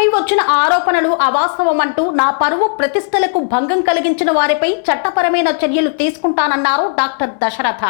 నాపై వచ్చిన ఆరోపణలు అవాస్తవమంటూ నా పరువు ప్రతిష్టలకు భంగం కలిగించిన వారిపై చట్టపరమైన చర్యలు తీసుకుంటానన్నారు డాక్టర్ దశరథ.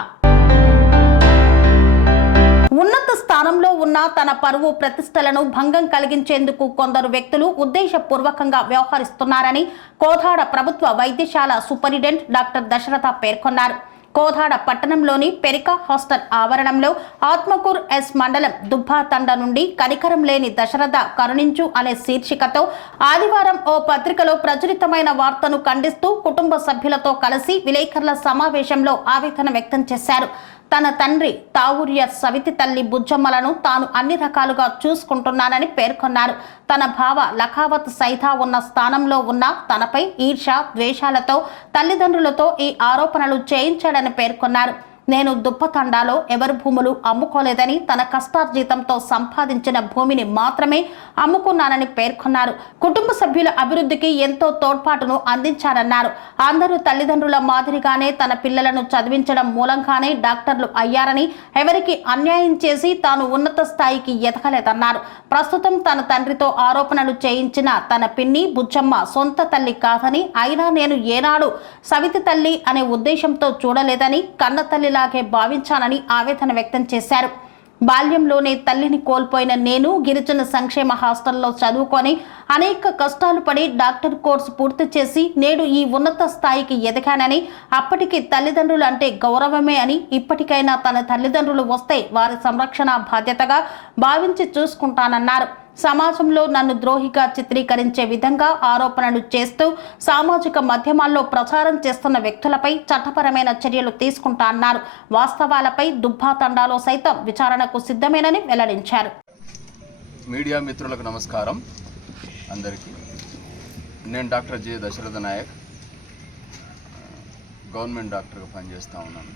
ఉన్నత స్థానంలో ఉన్న తన పరువు ప్రతిష్టలను భంగం కలిగించేందుకు కొందరు వ్యక్తులు ఉద్దేశపూర్వకంగా వ్యవహరిస్తున్నారని కోదాడ ప్రభుత్వ వైద్యశాల సూపరింటెండెంట్ డాక్టర్ దశరథ పేర్కొన్నారు. కోదాడ పట్టణంలోని పెరికా హాస్టల్ ఆవరణంలో ఆత్మకూర్ ఎస్ మండలం దుబ్బాతండ నుండి కనికరం లేని దశరథ కరుణించు అనే శీర్షికతో ఆదివారం ఓ పత్రికలో ప్రచురితమైన వార్తను ఖండిస్తూ కుటుంబ సభ్యులతో కలిసి విలేకరుల సమావేశంలో ఆవేదన వ్యక్తం చేశారు. తన తండ్రి తావూర్య సవితి తల్లి బుజ్జమ్మలను తాను అన్ని రకాలుగా చూసుకుంటున్నానని పేర్కొన్నారు. తన భావ లఖావత్ సైతా ఉన్న స్థానంలో ఉన్న తనపై ఈర్ష ద్వేషాలతో తల్లిదండ్రులతో ఈ ఆరోపణలు చేయించాడని పేర్కొన్నారు. నేను దుబ్బతండాలో ఎవరి భూములు అమ్ముకోలేదని, తన కష్టార్జితంతో సంపాదించిన భూమిని మాత్రమే అమ్ముకున్నానని పేర్కొన్నారు. కుటుంబ సభ్యుల అభివృద్ధికి ఎంతో తోడ్పాటును అందించారన్నారు. అందరూ తల్లిదండ్రుల మాదిరిగానే తన పిల్లలను చదివించడం మూలంగానే డాక్టర్లు అయ్యారని, ఎవరికి అన్యాయం చేసి తాను ఉన్నత స్థాయికి ఎదగలేదన్నారు. ప్రస్తుతం తన తండ్రితో ఆరోపణలు చేయించిన తన పిన్ని బుజ్జమ్మ సొంత తల్లి కాదని, అయినా నేను ఏనాడు సవితి తల్లి అనే ఉద్దేశంతో చూడలేదని, కన్న తల్లిలాగే భావించానని ఆవేదన వ్యక్తం చేశారు. బాల్యంలోనే తల్లిని కోల్పోయిన నేను గిరిజన సంక్షేమ హాస్టల్లో చదువుకొని అనేక కష్టాలు పడి డాక్టర్ కోర్సు పూర్తి చేసి నేడు ఈ ఉన్నత స్థాయికి ఎదగానని, అప్పటికి తల్లిదండ్రులు అంటే గౌరవమే అని, ఇప్పటికైనా తన తల్లిదండ్రులు వస్తే వారి సంరక్షణ బాధ్యతగా భావించి చూసుకుంటానన్నారు. సమాజంలో నన్ను ద్రోహిగా చిత్రీకరించే విధంగా ఆరోపణలు చేస్తూ సామాజిక మాధ్యమాల్లో ప్రచారం చేస్తున్న వ్యక్తులపై చట్టపరమైన చర్యలు తీసుకుంటానన్నారు. వాస్తవాలపై దుబ్బాతండాలో సైతం విచారణకు సిద్ధమేనని వెల్లడించారు. మీడియా మిత్రులకు నమస్కారం. అందరికీ నేను doctor J Dasharath Nayak, government డాక్టర్గా పనిచేస్తూ ఉన్నాను.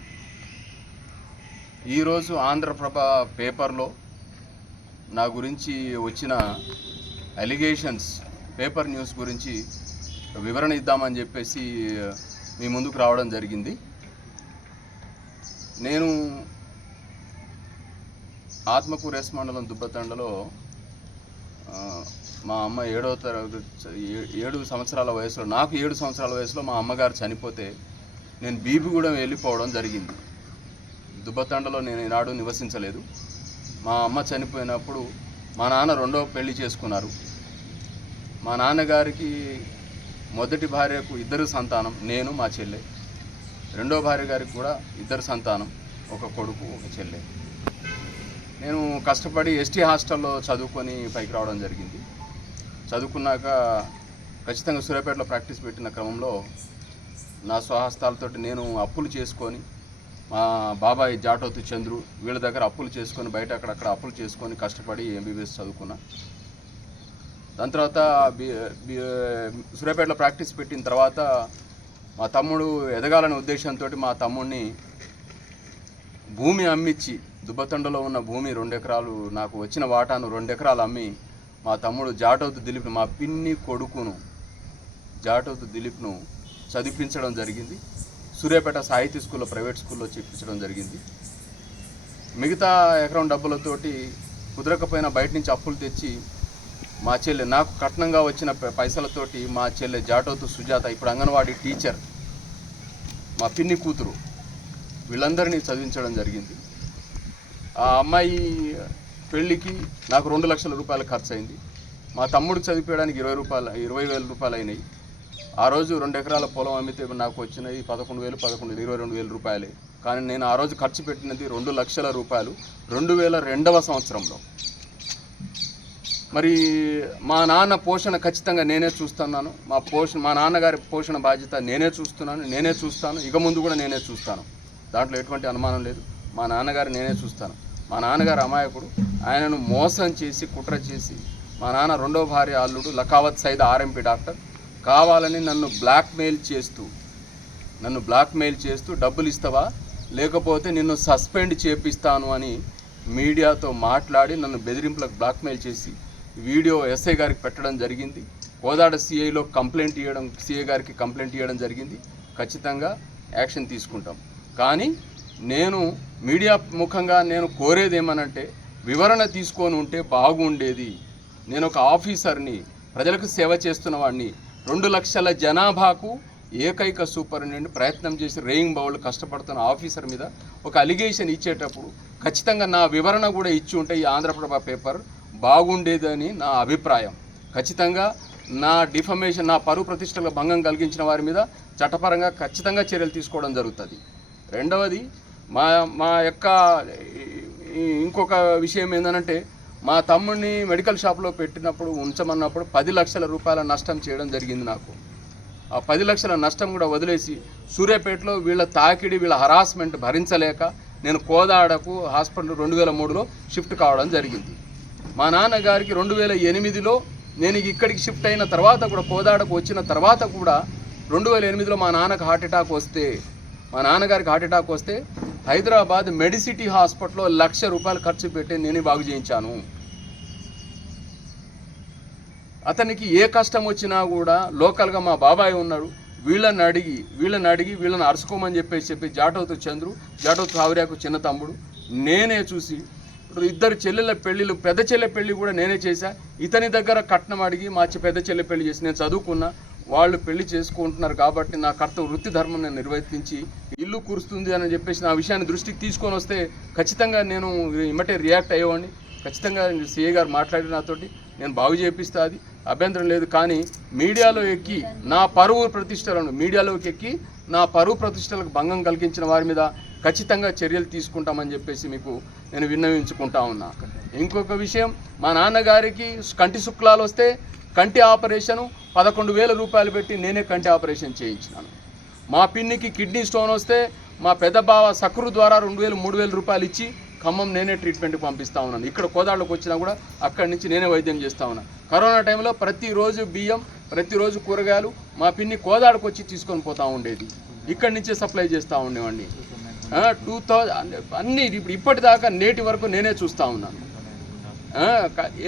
ఈరోజు ఆంధ్రప్రభ పేపర్లో నా గురించి వచ్చిన అలిగేషన్స్, పేపర్ న్యూస్ గురించి వివరణ ఇద్దామని చెప్పేసి మీ ముందుకు రావడం జరిగింది. నేను ఆత్మకూర్ ఎస్ మండలం దుబ్బతండలో మా అమ్మ 7 సంవత్సరాల వయసులో, నాకు 7 సంవత్సరాల వయసులో మా అమ్మగారు చనిపోతే నేను బీబీగూడెం వెళ్ళిపోవడం జరిగింది. దుబ్బతండలో నేను ఈనాడు నివసించలేదు. మా అమ్మ చనిపోయినప్పుడు మా నాన్న రెండవ పెళ్లి చేసుకున్నారు. మా నాన్నగారికి మొదటి భార్యకు 2 సంతానం, నేను మా చెల్లె. రెండో భార్య గారికి కూడా 2 సంతానం, ఒక కొడుకు ఒక చెల్లె. నేను కష్టపడి ఎస్టీ హాస్టల్లో చదువుకొని పైకి రావడం జరిగింది. చదువుకున్నాక ఖచ్చితంగా సూర్యాపేటలో ప్రాక్టీస్ పెట్టిన క్రమంలో నా స్వహస్తాలతోటి నేను అప్పులు చేసుకొని, మా బాబాయ్ జాటోతు చంద్రు వీళ్ళ దగ్గర అప్పులు చేసుకొని, బయట అక్కడక్కడ అప్పులు చేసుకొని కష్టపడి ఎంబీబీఎస్ చదువుకున్నా. దాని తర్వాత సూర్యాపేటలో ప్రాక్టీస్ పెట్టిన తర్వాత మా తమ్ముడు ఎదగాలనే ఉద్దేశంతో మా తమ్ముడిని భూమి అమ్మిచ్చి, దుబ్బతండలో ఉన్న భూమి 2 ఎకరాలు, నాకు వచ్చిన వాటాను 2 ఎకరాలు అమ్మి మా తమ్ముడు జాటోతు దిలీప్ను, మా పిన్ని కొడుకును జాటోతు దిలీప్ను చదివించడం జరిగింది. సూర్యాపేట సాహితీ స్కూల్లో, ప్రైవేట్ స్కూల్లో చెప్పించడం జరిగింది. మిగతా ఎకరం డబ్బులతోటి కుదరకపోయినా బయట నుంచి అప్పులు తెచ్చి మా చెల్లె, నాకు కట్నంగా వచ్చిన పైసలతోటి మా చెల్లె జాటోతు సుజాత, ఇప్పుడు అంగన్వాడీ టీచర్, మా పిన్ని కూతురు, వీళ్ళందరినీ చదివించడం జరిగింది. ఆ అమ్మాయి పెళ్ళికి నాకు 2 లక్షల రూపాయలు ఖర్చు అయింది. మా తమ్ముడికి చదివించడానికి 20,000 రూపాయలు అయినాయి. ఆ రోజు 2 ఎకరాల పొలం అమ్మితే నాకు వచ్చినవి 22,000 రూపాయలే. కానీ నేను ఆ రోజు ఖర్చు పెట్టినది 2 లక్షల రూపాయలు 2002వ సంవత్సరంలో. మరి మా నాన్న పోషణ ఖచ్చితంగా నేనే చూస్తున్నాను. మా నాన్నగారి పోషణ బాధ్యత నేనే చూస్తాను. ఇక ముందు కూడా నేనే చూస్తాను. దాంట్లో ఎటువంటి అనుమానం లేదు. మా నాన్నగారు నేనే చూస్తాను. మా నాన్నగారు అమాయకుడు. ఆయనను మోసం చేసి, కుట్ర చేసి, మా నాన్న రెండవ భార్య అల్లుడు లఖావత్ సైదా ఆర్ఎంపీ డాక్టర్ కావాలని నన్ను బ్లాక్మెయిల్ చేస్తూ డబ్బులు ఇస్తావా లేకపోతే నిన్ను సస్పెండ్ చేపిస్తాను అని మీడియాతో మాట్లాడి నన్ను బెదిరింపులకు బ్లాక్మెయిల్ చేసి వీడియో ఎస్ఐ గారికి పెట్టడం జరిగింది. కోదాడ సిఐ గారికి కంప్లైంట్ ఇవ్వడం జరిగింది. ఖచ్చితంగా యాక్షన్ తీసుకుంటాం. కానీ నేను మీడియా ముఖంగా నేను కోరేది ఏమనంటే, వివరణ తీసుకొని ఉంటే బాగుండేది. నేను ఒక ఆఫీసర్ని, ప్రజలకు సేవ చేస్తున్న వాడిని. 2 లక్షల జనాభాకు ఏకైక సూపరింటెండెంట్ ప్రయత్నం చేసి రేయింగ్ బౌల్ కష్టపడుతున్న ఆఫీసర్ మీద ఒక అలిగేషన్ ఇచ్చేటప్పుడు ఖచ్చితంగా నా వివరణ కూడా ఇచ్చి ఉంటే ఈ ఆంధ్రప్రభ పేపర్ బాగుండేదని నా అభిప్రాయం. ఖచ్చితంగా నా డిఫమేషన్, నా పరువు ప్రతిష్టలకు భంగం కలిగించిన వారి మీద చట్టపరంగా ఖచ్చితంగా చర్యలు తీసుకోవడం జరుగుతుంది. రెండవది మా యొక్క ఇంకొక విషయం ఏంటంటే, మా తమ్ముడిని మెడికల్ షాప్లో పెట్టినప్పుడు ఉంచమన్నప్పుడు 10 లక్షల రూపాయల నష్టం చేయడం జరిగింది. నాకు ఆ 10 లక్షల నష్టం కూడా వదిలేసి సూర్యాపేటలో వీళ్ళ తాకిడి, వీళ్ళ హరాస్మెంట్ భరించలేక నేను కోదాడకు హాస్పిటల్ 2003లో షిఫ్ట్ కావడం జరిగింది. మా నాన్నగారికి 2008లో నేను ఇక్కడికి షిఫ్ట్ అయిన తర్వాత కూడా, కోదాడకు వచ్చిన తర్వాత కూడా 2008లో మా నాన్నగారికి హార్ట్ అటాక్ వస్తే హైదరాబాద్ మెడిసిటీ హాస్పిటల్లో 1 లక్ష రూపాయలు ఖర్చు పెట్టి నేనే బాగు చేయించాను. అతనికి ఏ కష్టం వచ్చినా కూడా లోకల్గా మా బాబాయ్ ఉన్నాడు, వీళ్ళని అడిగి వీళ్ళని అరుచుకోమని చెప్పి జాటవతు చంద్రు, జాటవతు హావరియాకు చిన్న తమ్ముడు, నేనే చూసి ఇద్దరు చెల్లెళ్ళ పెళ్ళిళ్ళు, పెద్ద చెల్లె పెళ్ళి కూడా నేనే చేశా. ఇతని దగ్గర కట్నం అడిగి మా పెద్ద చెల్లె పెళ్లి చేసి నేను చదువుకున్నా, వాళ్ళు పెళ్లి చేసుకుంటున్నారు కాబట్టి నా కర్తవ్య వృత్తి ధర్మం నేను నిర్వర్తించి ఇల్లు కురుస్తుంది అని చెప్పేసి నా విషయాన్ని దృష్టికి తీసుకొని వస్తే ఖచ్చితంగా నేను ఇమ్మటే రియాక్ట్ అయ్యేవాడిని. ఖచ్చితంగా సిఐ గారు మాట్లాడి నాతోటి నేను బాగు చేపిస్తా, అది అభ్యంతరం లేదు. కానీ మీడియాలోకి ఎక్కి నా పరువు ప్రతిష్టలకు భంగం కలిగించిన వారి మీద ఖచ్చితంగా చర్యలు తీసుకుంటామని చెప్పేసి మీకు నేను విన్నవించుకుంటా ఉన్నా. ఇంకొక విషయం, మా నాన్నగారికి కంటి శుక్లాలు వస్తే కంటి ఆపరేషను 11,000 రూపాయలు పెట్టి నేనే కంటి ఆపరేషన్ చేయించినాను. మా పిన్నికి కిడ్నీ స్టోన్ వస్తే మా పెద్ద బావ సక్రు ద్వారా 2,000-3,000 రూపాయలు ఇచ్చి ఖమ్మం నేనే ట్రీట్మెంట్కి పంపిస్తూ ఉన్నాను. ఇక్కడ కోదాడలోకి వచ్చినా కూడా అక్కడి నుంచి నేనే వైద్యం చేస్తూ ఉన్నాను. కరోనా టైంలో ప్రతిరోజు బియ్యం, ప్రతిరోజు కూరగాయలు మా పిన్ని కోదాడకు వచ్చి తీసుకొని పోతూ ఉండేది, ఇక్కడి నుంచే సప్లై చేస్తూ ఉండేవాడిని. 2000 అన్నీ ఇప్పటిదాకా నేటి వరకు నేనే చూస్తూ ఉన్నాను.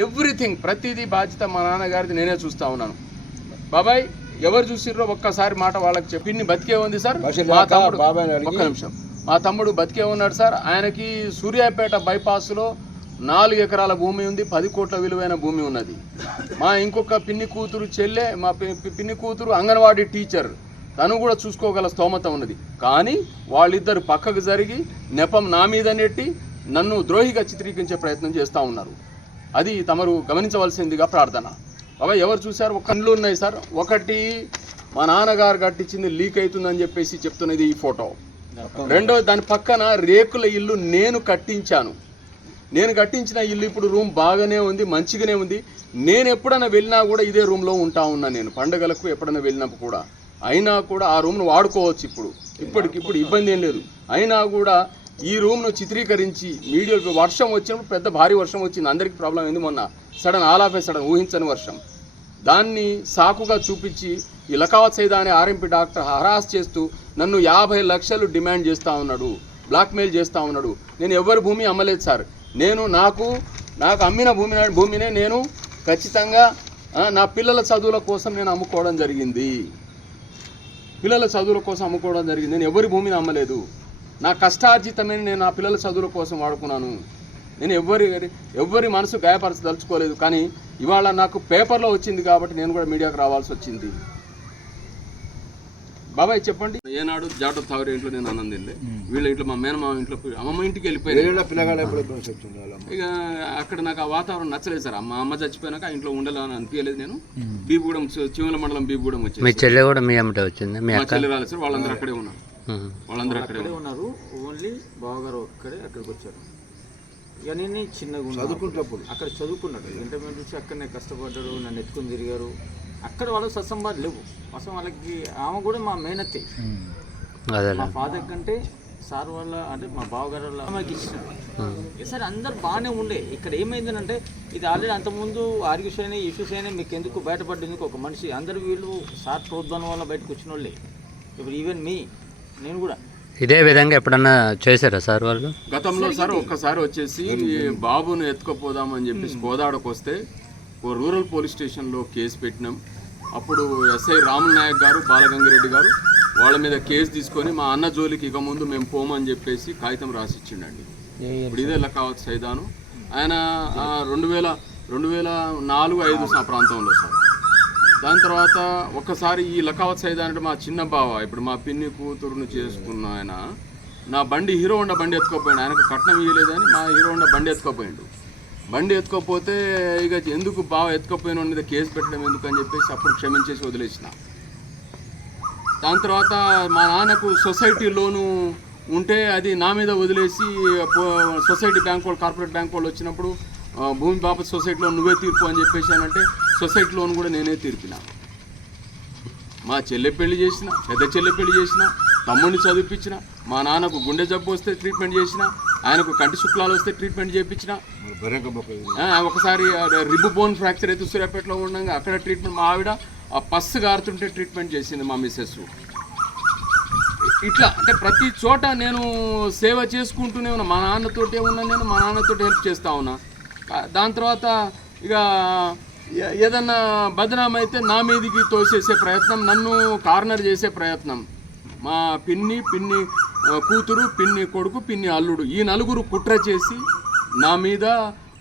ఎవ్రీథింగ్, ప్రతిదీ బాధ్యత మా నాన్నగారిది నేనే చూస్తూ ఉన్నాను. బాబాయ్ ఎవరు చూసిర్రో ఒక్కసారి మాట వాళ్ళకి చెప్పి, పిన్ని బతికే ఉంది సార్, మా తమ్ముడు ఒక్క నిమిషం, మా తమ్ముడు బతికే ఉన్నాడు సార్. ఆయనకి సూర్యాపేట బైపాస్లో 4 ఎకరాల భూమి ఉంది, 10 కోట్ల విలువైన భూమి ఉన్నది. మా ఇంకొక పిన్ని కూతురు చెల్లె, మా పిన్ని కూతురు అంగన్వాడీ టీచర్, తను కూడా చూసుకోగల స్తోమత ఉన్నది. కానీ వాళ్ళిద్దరు పక్కకు జరిగి నెపం నా మీద నెట్టి నన్ను ద్రోహిగా చిత్రీకరించే ప్రయత్నం చేస్తూ ఉన్నారు. అది తమరు గమనించవలసిందిగా ప్రార్థన. బాబాయ్ ఎవరు చూశారు? ఒక ఇండ్లు ఉన్నాయి సార్. ఒకటి మా నాన్నగారు కట్టించింది లీక్ అవుతుందని చెప్పేసి చెప్తున్నది ఈ ఫోటో. రెండోది దాని పక్కన రేకుల ఇల్లు నేను కట్టించాను. నేను కట్టించిన ఇల్లు ఇప్పుడు రూమ్ బాగానే ఉంది, మంచిగానే ఉంది. నేను ఎప్పుడైనా వెళ్ళినా కూడా ఇదే రూమ్లో ఉంటా ఉన్నా. నేను పండుగలకు ఎప్పుడైనా వెళ్ళినప్పుడు కూడా, అయినా కూడా ఆ రూమ్ను వాడుకోవచ్చు. ఇప్పటికిప్పుడు ఇబ్బంది ఏం లేదు. అయినా కూడా ఈ రూమ్ను చిత్రీకరించి మీడియాలో వర్షం వచ్చినప్పుడు, పెద్ద భారీ వర్షం వచ్చింది, అందరికీ ప్రాబ్లం అయింది మొన్న, ఆల్ ఆఫ్ ఏ సడన్ ఊహించని వర్షం, దాన్ని సాకుగా చూపించి ఈ లకావత్ సైదా అనే ఆర్ఎంపీ డాక్టర్ హరాస్ చేస్తూ నన్ను 50 లక్షలు డిమాండ్ చేస్తూ ఉన్నాడు, బ్లాక్మెయిల్ చేస్తూ ఉన్నాడు. నేను ఎవరి భూమి అమ్మలేదు సార్. నాకు అమ్మిన భూమినే నేను ఖచ్చితంగా నా పిల్లల చదువుల కోసం నేను అమ్ముకోవడం జరిగింది. నేను ఎవరి భూమిని అమ్మలేదు. నా కష్టార్జితమైన నేను నా పిల్లల చదువుల కోసం వాడుకున్నాను. నేను ఎవరి మనసు గాయపరచదలుచుకోలేదు. కానీ ఇవాళ నాకు పేపర్లో వచ్చింది కాబట్టి నేను కూడా మీడియాకు రావాల్సి వచ్చింది. బాబాయ్ చెప్పండి, ఏనాడు జాటవ్ థావరే ఇంట్లో నేను అన్నందిలే, వీళ్ళ ఇంట్లో మా మేనమామ ఇంట్లో అమ్మమ్మ ఇంటికి వెళ్ళిపోయాను. ఇక అక్కడ నాకు ఆ వాతావరణం నచ్చలేదు సార్. మా అమ్మ చచ్చిపోయినాక ఆ ఇంట్లో ఉండాలని అనిపించలేదు. నేను బీబుగూడెం, చివల మండలం బీబుగూడెం వచ్చాను. మీ చెల్లె కూడా మీ అమ్మటే వచ్చింది? మా చెల్లె రాలేదు సార్, వాళ్ళందరూ అక్కడే ఉన్నారు. అక్కడే ఉన్నారు. ఓన్లీ బావగారు ఒక్కడే అక్కడికి వచ్చారు. ఇక నేను చిన్నగా చదువుకుంటప్పుడు అక్కడ చదువుకున్నాడు, ఇంటర్మీడియట్ నుంచి అక్కడనే కష్టపడ్డాడు, నన్ను ఎత్తుకుని తిరిగారు. అక్కడ వాళ్ళకి సత్సంబాలు లేవు అసలు. వాళ్ళకి ఆమె కూడా మా మేనత్తే, మా ఫాదర్ కంటే సార్ వాళ్ళ అంటే మా బావగారు వాళ్ళ అమ్మకి ఇచ్చినారు. సరే అందరు బాగానే ఉండే. ఇక్కడ ఏమైందంటే ఇది ఆల్రెడీ అంతకుముందు ఆర్గ్యూస్ అయినా ఇష్యూస్ అయినా మీకు ఎందుకు బయటపడ్డేందుకు ఒక మనిషి, అందరు వీళ్ళు సార్ ప్రోద్బలం వల్ల బయటకు వచ్చిన వాళ్ళే. ఇప్పుడు ఈవెన్ నేను కూడా ఇదే విధంగా ఎప్పుడన్నా చేశారా సార్ వాళ్ళు? గతంలో సార్ ఒక్కసారి వచ్చేసి బాబును ఎత్తుకుపోదామని చెప్పేసి కోదాడకు వస్తే రూరల్ పోలీస్ స్టేషన్లో కేసు పెట్టినాం. అప్పుడు ఎస్ఐ రాముల నాయక్ గారు, బాలగంగిరెడ్డి గారు వాళ్ళ మీద కేసు తీసుకొని మా అన్న జోలికి ఇక ముందు మేము పోమని చెప్పేసి కాగితం రాసిచ్చిండండి. ఇప్పుడు ఇదే లకావత్ సైదాను. ఆయన 2004-05 ఆ ప్రాంతంలో సార్. దాని తర్వాత ఒక్కసారి ఈ లకావత్ సైద్ అంటే మా చిన్న బావ, ఇప్పుడు మా పిన్ని కూతురును చేసుకున్న ఆయన, నా బండి హీరో హోండా బండి ఎత్తుకోపోయాడు. ఆయనకు కట్నం ఇవ్వలేదని మా హీరో హోండా బండి ఎత్తుకోపోయాడు. బండి ఎత్తుకోపోతే ఇక ఎందుకు బావ ఎత్తుకోపోయిన మీద కేసు పెట్టడం ఎందుకు అని చెప్పేసి అప్పుడు క్షమించేసి వదిలేసిన. దాని తర్వాత మా నాన్నకు సొసైటీ లోను ఉంటే అది నా మీద వదిలేసి సొసైటీ బ్యాంక్ వాళ్ళు, కార్పొరేట్ బ్యాంక్ వాళ్ళు వచ్చినప్పుడు భూమి బాపత్ సొసైటీలో నువ్వే తీర్పు అని చెప్పేసి అంటే సొసైటీ లోన్ కూడా నేనే తీర్పిన. మా చెల్లె పెళ్లి చేసిన, పెద్ద చెల్లె పెళ్లి చేసిన, తమ్ముడిని చదివించిన, మా నాన్నకు గుండె జబ్బు వస్తే ట్రీట్మెంట్ చేసిన, ఆయనకు కంటి శుక్లాలు వస్తే ట్రీట్మెంట్ చేయించిన. ఒకసారి రిబ్బు బోన్ ఫ్రాక్చర్ అయితే సూర్యాపేటలో ఉండగా అక్కడ ట్రీట్మెంట్, మా ఆవిడ ఆ పస్సు గారుతుంటే ట్రీట్మెంట్ చేసింది మా మిస్సెస్. ఇట్లా అంటే ప్రతి చోట నేను సేవ చేసుకుంటూనే ఉన్నా. మా నాన్నతోటే ఉన్నా, నేను మా నాన్నతోటి హెల్ప్ చేస్తూ ఉన్నా. దాని తర్వాత ఇక ఏదన్నా బదనాం అయితే నా మీదికి తోసేసే ప్రయత్నం, నన్ను కార్నర్ చేసే ప్రయత్నం. మా పిన్ని కూతురు, పిన్ని కొడుకు, పిన్ని అల్లుడు, ఈ నలుగురు కుట్ర చేసి నా మీద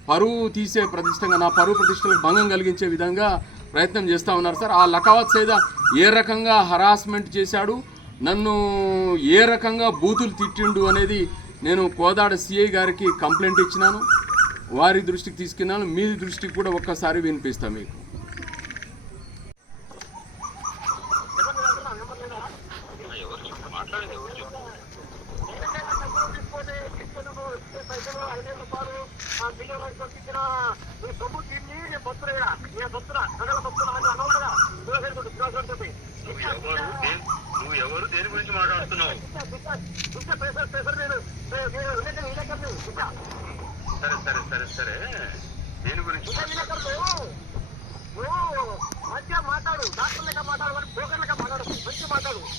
పరువు తీసే ప్రతిష్టంగా, నా పరువు ప్రతిష్టలకు భంగం కలిగించే విధంగా ప్రయత్నం చేస్తూ ఉన్నారు సార్. ఆ లకావత్ సైదా ఏ రకంగా హరాస్మెంట్ చేశాడు, నన్ను ఏ రకంగా బూతులు తిట్టిండు అనేది నేను కోదాడ సిఐ గారికి కంప్లైంట్ ఇచ్చినాను. వారి దృష్టికి తీసుకున్నాను. మీ దృష్టికి కూడా ఒక్కసారి వినిపిస్తాను మీకు. నువ్వు ఎవరు దేని గురించి మాట్లాడుతున్నావు? సరే దేని గురించి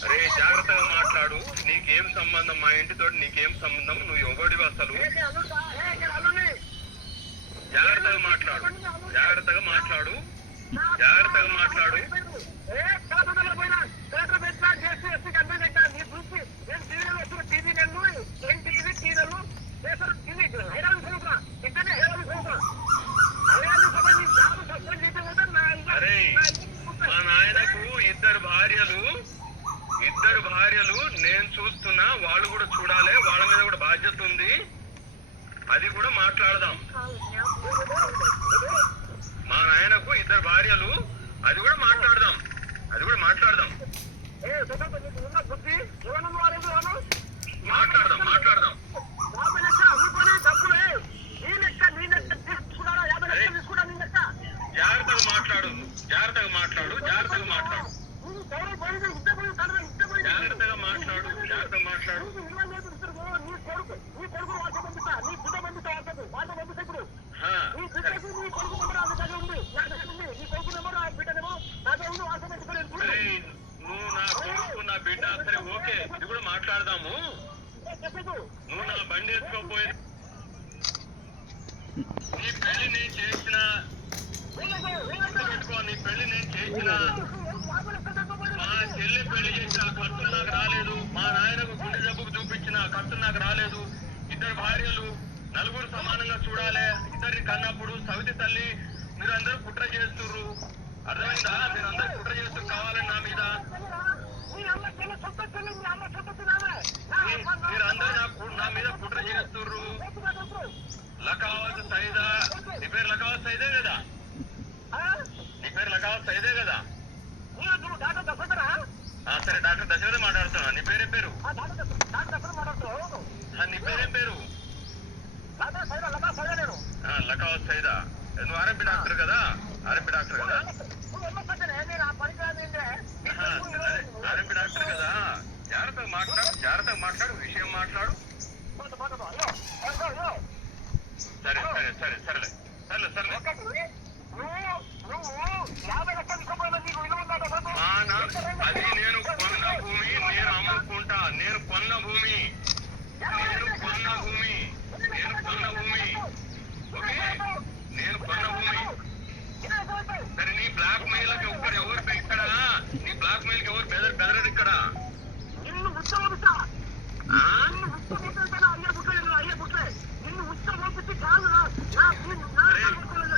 అరే జాగ్రత్తగా మాట్లాడు. నీకేం సంబంధం? మా ఇంటితో నీకేం సంబంధం? నువ్వు ఎవడివి అసలు? జాగ్రత్తగా మాట్లాడు. అరే మా నాయనకు ఇద్దరు భార్యలు నేను చూస్తున్నా, వాళ్ళు కూడా చూడాలి. వాళ్ళ మీద కూడా బాధ్యత ఉంది. అది కూడా మాట్లాడదాం. మా నాయనకు ఇద్దరు భార్యలు, అది కూడా మాట్లాడదాం. జాగ్రత్తగా మాట్లాడు. నువ్వు నా కొడుకు, నా బిడ్డ, సరే ఓకే, ఇది కూడా మాట్లాడదాము. నువ్వు నా బండి ఎత్తుకోపోయి నీ పెళ్లి నేను చేసిన, మా చెల్లి పెళ్లి చేసిన ఖర్చులు నాకు రాలేదు. మా నాయనకు గుండె జబ్బుకు చూపించిన ఖర్చులు నాకు రాలేదు. ఇద్దరు భార్యలు, నలుగురు సమానంగా చూడాలి. ఇద్దరిని కన్నప్పుడు సవితి తల్లి మీరందరూ కుట్ర చేస్తుర్రు. అర్థమైందా? మీరందరూ కుట్ర చేస్తూ కావాలని నా మీద. మీరందరూ నా మీద కుట్ర చేస్తుర్రు. లకావత్ సైదా, నీ పేరు లకావత్ సైదే కదా? సరే డాక్టర్ దశరథ మాట్లాడుతున్నా. నీ పేరేం పేరు? లకావత్ సైదా. నువ్వు ఆర్ఎంపీ డాక్టర్ కదా? ఆర్ఎంపీ డాక్టర్ కదా? జాగ్రత్తగా మాట్లాడు. విషయం మాట్లాడు. సరేలే. అది నేను కొన్న భూమి, నేను అమ్ముకుంటా. నేను కొన్న భూమి. సరే, నీ బ్లాక్ మెయిల్ ఎవరు ఇక్కడ? నీ బ్లాక్ మెయిల్ కి ఎవరు బెదరదు ఇక్కడ?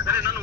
సరే, నన్ను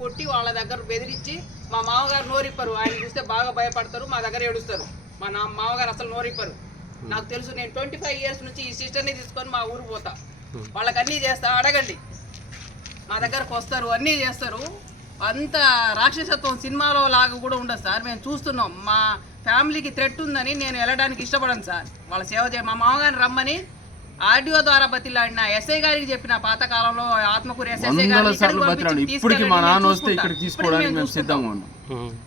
కొట్టి వాళ్ళ దగ్గర బెదిరించి మా మామగారు నోరిప్పరు. ఆయన చూస్తే బాగా భయపడతారు, మా దగ్గర ఏడుస్తారు. మా మామగారు అసలు నోరిప్పరు. నాకు తెలుసు, నేను 25 years నుంచి ఈ సిస్టర్ని తీసుకొని మా ఊరు పోతా, వాళ్ళకి అన్నీ చేస్తా, అడగండి. మా దగ్గరకు వస్తారు, అన్నీ చేస్తారు. అంత రాక్షసత్వం సినిమాలో లాగా కూడా ఉండదు సార్. మేము చూస్తున్నాం. మా ఫ్యామిలీకి థ్రెట్ ఉందని నేను వెళ్ళడానికి ఇష్టపడను సార్. వాళ్ళ సేవ మా మామగారిని రమ్మని ఆడియో ద్వారా బతిలాడిన ఎస్ఐ గారికి చెప్పిన పాతకాలంలో ఆత్మకూరు వందల సార్లు బతిలాడు. ఇప్పటికి మా నాన్న వస్తే ఇక్కడ తీసుకోవడానికి మేము సిద్ధంగా ఉన్నాం.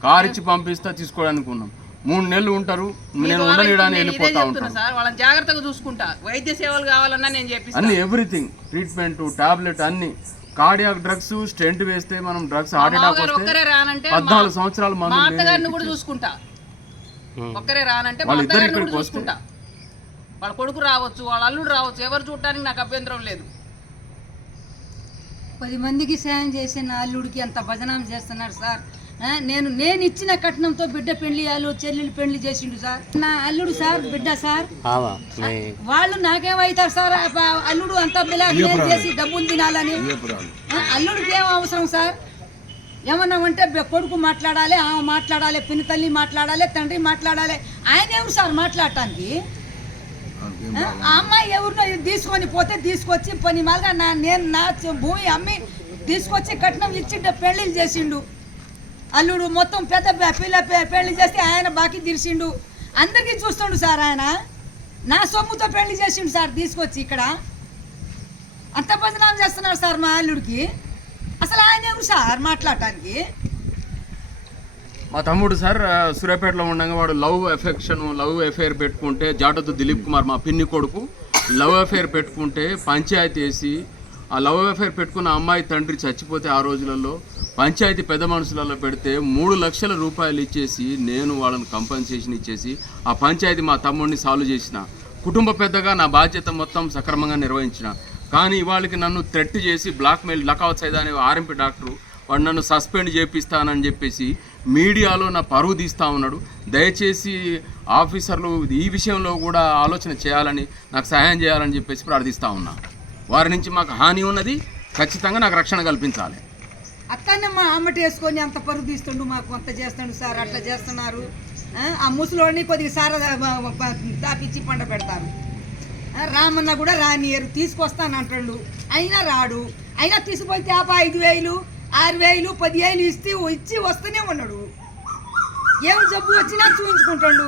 కారు ఇచ్చి పంపిస్తా తీసుకోవడానికి ఉన్నాం. 3 నెలలు ఉంటారు, నేను ఉండలేడానికి వెళ్ళిపోతా ఉంటాను సార్. వాళ్ళని జాగ్రత్తగా చూసుకుంటా. వైద్య సేవలు కావాలన్నా నేను చెప్పిస్తాను. అన్ని ఎవ్రీథింగ్, ట్రీట్మెంట్, టాబ్లెట్, అన్ని. కార్డియాక్ డ్రగ్స్, స్టెంట్ వేస్తే మనం డ్రగ్స్, హార్ట్ అటాక్ వస్తే ఒక్కరే రానంటే 14 సంవత్సరాలు మా అత్తగారిని కూడా చూసుకుంటా. ఒక్కరే రానంటే మా అత్తగారిని కూడా చూసుకుంటా. వాళ్ళ కొడుకు రావచ్చు, వాళ్ళ అల్లుడు రావచ్చు, ఎవరు చూడటానికి నాకు అభ్యంతరం లేదు. 10 మందికి సాయం చేసే నా అల్లుడికి అంత భజనం చేస్తున్నాడు సార్. నేను ఇచ్చిన కట్నంతో బిడ్డ పెళ్లి చెల్లెలు పెళ్లి చేసిండు సార్. నా అల్లుడు సార్, బిడ్డ సార్, వాళ్ళు నాకేమవుతారు సార్? అల్లుడు అంతా బిలాగ్ చేసి డబ్బులు తినాలని. అల్లుడికి ఏం అవసరం సార్? ఏమన్నా ఉంటే కొడుకు మాట్లాడాలి, ఆమె మాట్లాడాలి, పిన్ని తల్లి మాట్లాడాలి, తండ్రి మాట్లాడాలి. ఆయన ఎవరు సార్ మాట్లాడటానికి? ఆ అమ్మాయి ఎవరినో తీసుకొని పోతే తీసుకొచ్చి పని మాగా నేను నా భూమి అమ్మి తీసుకొచ్చి కట్నం ఇచ్చి పెళ్లిళ్ళు చేసిండు. అల్లుడు మొత్తం పెద్ద పిల్ల పెళ్లి చేస్తే ఆయన బాకీ తీర్చిండు. అందరికీ చూస్తుండు సార్. ఆయన నా సొమ్ముతో పెళ్లి చేసిండు సార్ తీసుకొచ్చి ఇక్కడ. అంత బదనాం చేస్తున్నారు సార్ మా అల్లుడికి. అసలు ఆయన ఎవరు సార్ మాట్లాడటానికి? మా తమ్ముడు సార్ సూర్యాపేటలో ఉండగా వాడు లవ్ అఫేర్ పెట్టుకుంటే, జాటోతు దిలీప్ కుమార్ మా పిన్ని కొడుకు లవ్ అఫేర్ పెట్టుకుంటే పంచాయతీ వేసి, ఆ లవ్ అఫేర్ పెట్టుకున్న అమ్మాయి తండ్రి చచ్చిపోతే ఆ రోజులలో పంచాయతీ పెద్ద మనుషులలో పెడితే 3 లక్షల రూపాయలు ఇచ్చేసి నేను వాళ్ళని కంపెన్సేషన్ ఇచ్చేసి ఆ పంచాయతీ మా తమ్ముడిని సాల్వ్ చేసిన. కుటుంబ పెద్దగా నా బాధ్యత మొత్తం సక్రమంగా నిర్వహించిన. కానీ వాళ్ళకి నన్ను థ్రెట్ చేసి బ్లాక్మెయిల్, లకావత్ సైదా అనే ఆర్ఎంపీ డాక్టరు వాడు నన్ను సస్పెండ్ చేపిస్తానని చెప్పేసి మీడియాలో నా పరువు తీస్తూ ఉన్నాడు. దయచేసి ఆఫీసర్లు ఈ విషయంలో కూడా ఆలోచన చేయాలని, నాకు సహాయం చేయాలని చెప్పేసి ప్రార్థిస్తూ ఉన్నా. వారి నుంచి మాకు హాని ఉన్నది, ఖచ్చితంగా నాకు రక్షణ కల్పించాలి. అక్కడనే మా అమ్మటి వేసుకొని అంత పరుగు తీస్తుండు, మాకు అంత చేస్తుండు సార్. అట్లా చేస్తున్నారు. ఆ ముసలోడిని కొద్దిగా సారా తాపిచ్చి పండ పెడతారు. రామన్న కూడా రానియరు, తీసుకొస్తానంటాడు. అయినా రాడు. అయినా తీసుకుపోతే 5,000, 6,000, 10,000 ఇచ్చి వస్తూనే ఉన్నాడు. ఏం జబ్బు వచ్చినా చూపించుకుంటాడు.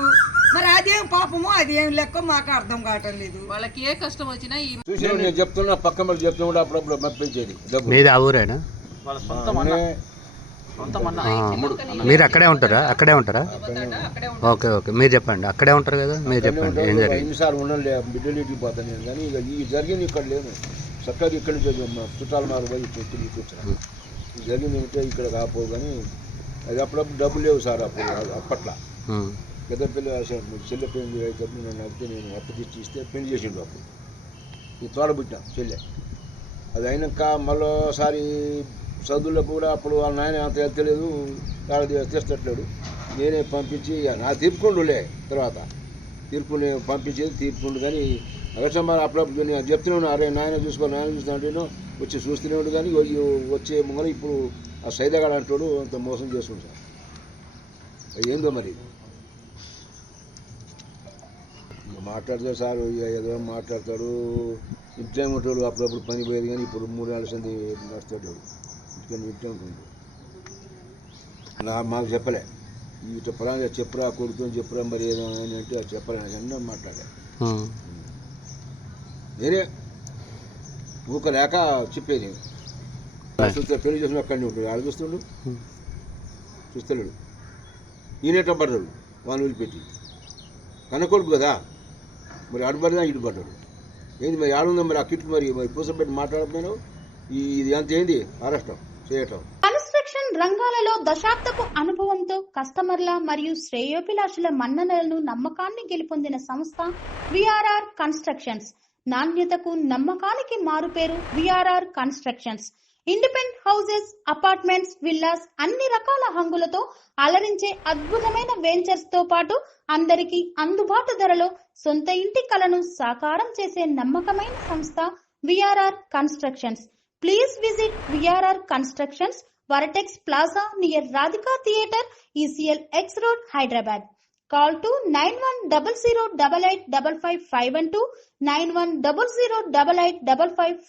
మరి అదేం పాపమో అదేం లెక్క మాకు అర్థం కావటం లేదు. వాళ్ళకి ఏ కష్టం వచ్చినా నేను చెప్తున్నా, పక్క మళ్ళీ చెప్తున్నా కూడా అప్పుడప్పుడు పంపించేది. మీది ఆ ఊరేనా? మీరు అక్కడే ఉంటారా? ఓకే. మీరు చెప్పండి. అక్కడే ఉంటారు కదా, మీరు చెప్పండి ఏం జరిగింది. ఎన్నిసార్లు ఉండాలి, బిడ్డలు ఇంటికి పోతాను నేను. కానీ ఇక ఈ జరిగింది ఇక్కడ లేను. చక్కగా ఇక్కడ నుంచి చుట్టాలు మారు పోయి తిరిగి కూర్చున్నాను. జరిగింది ఉంటే ఇక్కడ కాకపోవు. కానీ అది అప్పుడప్పుడు డబ్బులు లేవు సార్. అప్పట్లో పెద్ద పిల్ల చెల్లె పెళ్లి అయితే నన్ను అడిగితే నేను అప్పు తెచ్చి ఇస్తే పెళ్లి చేసిండు. అప్పుడు ఈ తోడబుట్టిన చెల్లె. అది అయినాక మరోసారి చదువుల్లో కూడా అప్పుడు వాళ్ళ నాయన అంత వెళ్తలేదు, తెస్తట్లేడు. నేనే పంపించి నా తీర్పుకుండులే. తర్వాత తీర్పుని పంపించేది తీర్పుండు. కానీ అగస్టమ్మ అప్పుడప్పుడు నేను చెప్తున్నాను, అరే నాయన చూస్తున్నాను వచ్చి చూస్తున్నాడు. కానీ వచ్చే ముంగల ఇప్పుడు ఆ సైదగాడు అంటాడు అంత మోసం చేస్తుంది సార్. అది ఏందో మరి మాట్లాడతాడు సార్, ఏదో మాట్లాడతాడు. ఇంట్లో ఉంటాడు. అప్పుడప్పుడు పని పోయేది. కానీ ఇప్పుడు 3 నెలల సంది నడుస్తాడు. ఇంట్లో ఉంటుంది. మాకు చెప్పలే, ఇట్లా పొలాన్ని చెప్పురా, కొడుకుని చెప్పురా, మరి ఏదో అని అంటే అది చెప్పలే. నాకు ఎన్నో మాట్లాడా. నేనే ఊకలేక చెప్పేది. చూస్తే పెళ్లి చేసిన అక్కడిని ఉంటాడు. ఆడ చూస్తుండు, చూస్తలేడు. ఈయనేట పడ్డాడు వాడిని వదిలిపెట్టి. కన్నకొడుకు కదా, మరి అడుపడినా ఇటు పడ్డాడు. ఏంది మరి ఆడుందా మరి ఆ కిట్టు మరి పూసపెట్టి మాట్లాడకపోయినా ఇది అంత ఏంది అరెస్టం చేయటం. కన్స్ట్రక్షన్ రంగాలలో దశాబ్దపు అనుభవంతో కస్టమర్ల మరియు శ్రేయోభిలాషుల మన్ననలను, నమ్మకాన్ని గెలుపొందిన సంస్థ విఆర్ఆర్ కన్స్ట్రక్షన్స్. నాణ్యతకు, నమ్మకానికి మారుపేరు VRR constructions. Independent houses, apartments, villas, అన్ని రకాల హంగులతో అలరించే అద్భుతమైన వెంచర్స్ తో పాటు అందరికీ అందుబాటు ధరలో సొంత ఇంటి కలను సాకారం చేసే నమ్మకమైన సంస్థ VRR constructions. Please visit VRR constructions, Varatex Plaza near Radhika Theatre, ECL X Road, Hyderabad. Call to 9100885552, 91008855.